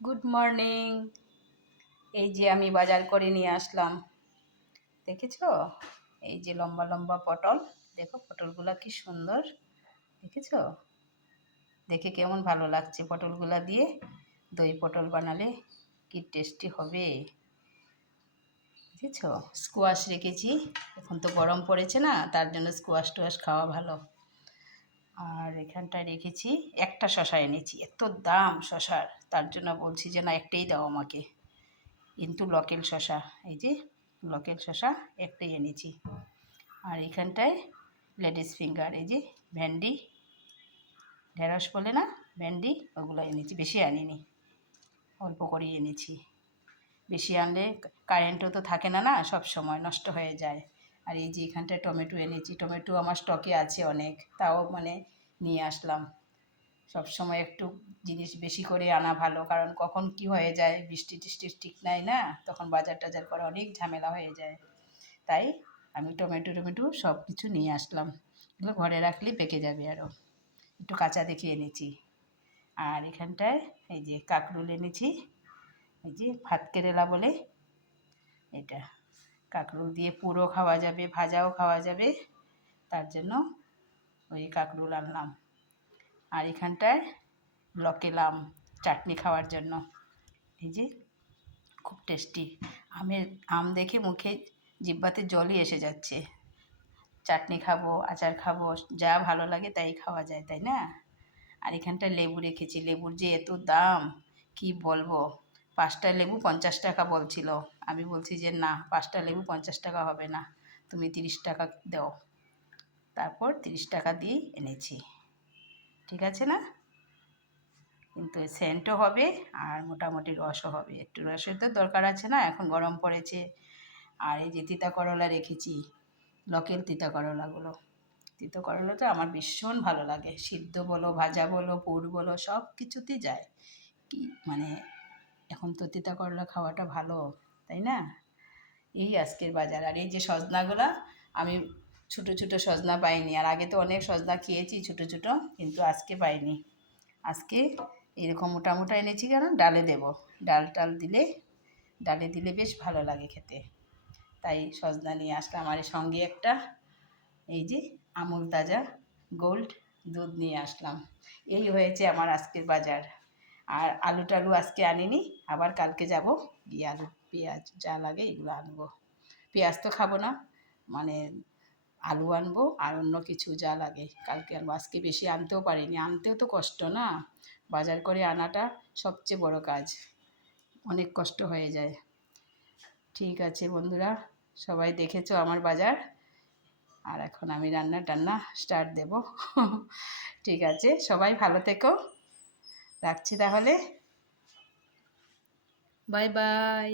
Good morning. এই যে আমি বাজার করে নিয়ে আসলাম, দেখেছো? এই যে লম্বা লম্বা পটল, দেখো পটলগুলা কি সুন্দর, দেখেছো? দেখে কেমন ভালো লাগছে। পটলগুলা দিয়ে দই পটল বানালে কি টেস্টি হবে, বুঝেছো? স্কোয়াশ রেখেছি, এখন তো গরম পড়েছে না, তার জন্য স্কোয়াশ টোয়াশ খাওয়া ভালো। আর এখানটায় রেখেছি একটা শশা এনেছি, এত দাম শশার, তার জন্য বলছি যে না একটাই দাও আমাকে। কিন্তু লোকাল শশা, এই যে লোকাল শশা একটাই এনেছি। আর এখানটায় লেডিস ফিঙ্গার, এই যে ভেন্ডি, ঢেঁড়স বলে না, ভেন্ডি, ওগুলো এনেছি। বেশি আনিনি, অল্প করেই এনেছি। বেশি আনলে কারেন্টও তো থাকে না, সব সময় নষ্ট হয়ে যায়। আর এই যে এখানটায় টমেটো এনেছি, টমেটো আমার স্টকে আছে অনেক, তাও মানে নিয়ে আসলাম। সব সময় একটু জিনিস বেশি করে আনা ভালো, কারণ কখন কি হয়ে যায়, বৃষ্টি টিষ্টির ঠিক নাই না, তখন বাজার টাজার করা অনেক ঝামেলা হয়ে যায়। তাই আমি টমেটো টমেটো সব কিছু নিয়ে আসলাম। এগুলো ঘরে রাখলেই পেকে যাবে। আরও একটু কাঁচা দেখে এনেছি। আর এখানটায় এই যে কাঁকরোল এনেছি, এই যে ভাত কেরেলা বলে, এটা কাঁকরোল দিয়ে পুরো খাওয়া যাবে, ভাজাও খাওয়া যাবে, তার জন্য ওই কাঁকরোল আনলাম। আর এখানটায় লোকাল আম, চাটনি খাওয়ার জন্য, এই যে খুব টেস্টি আম দেখে মুখে জিহ্বাতে জলই এসে যাচ্ছে। চাটনি খাবো, আচার খাবো, যা ভালো লাগে তাই খাওয়া যায়, তাই না? আর এখানটায় লেবু রেখেছি, লেবুর যে এত দাম কি বলবো। 5টা লেবু 50 টাকা বলছিল, আমি বলছি যে না, 5টা লেবু 50 টাকা হবে না, তুমি 30 টাকা দাও। তারপর 30 টাকা দিয়ে এনেছি, ঠিক আছে না? কিন্তু সেন্টও হবে আর মোটামুটি রসও হবে, একটু রসের তো দরকার আছে না, এখন গরম পড়েছে। আর এই যে তিতা করলা রেখেছি, লোকাল তিতা করলাগুলো, তিতা করলাটা আমার ভীষণ ভালো লাগে, সিদ্ধ বলো, ভাজা বলো, পুর বলো, সব কিছুতেই যায়। কি মানে, এখন তো তিতা করলা খাওয়াটা ভালো, তাই না? এই আজকের বাজার। আর এই যে সজনাগুলা, আমি ছোটো ছোটো সজনা পাইনি, আর আগে তো অনেক সজনা খেয়েছি ছোটো ছোটো, কিন্তু আজকে পাইনি। আজকে এরকম মোটা মোটা এনেছি, কারণ ডালে দেব, ডাল টাল দিলে, ডালে দিলে বেশ ভালো লাগে খেতে, তাই সজনা নিয়ে আসলাম। আর সঙ্গে একটা এই যে আমুল তাজা গোল্ড দুধ নিয়ে আসলাম। এই হয়েছে আমার আজকের বাজার। আর আলু টালু আজকে আনিনি, আবার কালকে যাব, গিয়ে আলু পেঁয়াজ যা লাগে এগুলো আনবো। পেঁয়াজ তো খাবো না, মানে আলু আনবো আর অন্য কিছু যা লাগে কালকে আনবো, আজকে বেশি আনতেও পারিনি, আনতেও তো কষ্ট না, বাজার করে আনাটা সবচেয়ে বড় কাজ, অনেক কষ্ট হয়ে যায়। ঠিক আছে বন্ধুরা, সবাই দেখেছো আমার বাজার, আর এখন আমি রান্না টান্না স্টার্ট দেব। ঠিক আছে, সবাই ভালো থেকো, রাখছি তাহলে, বাই বাই।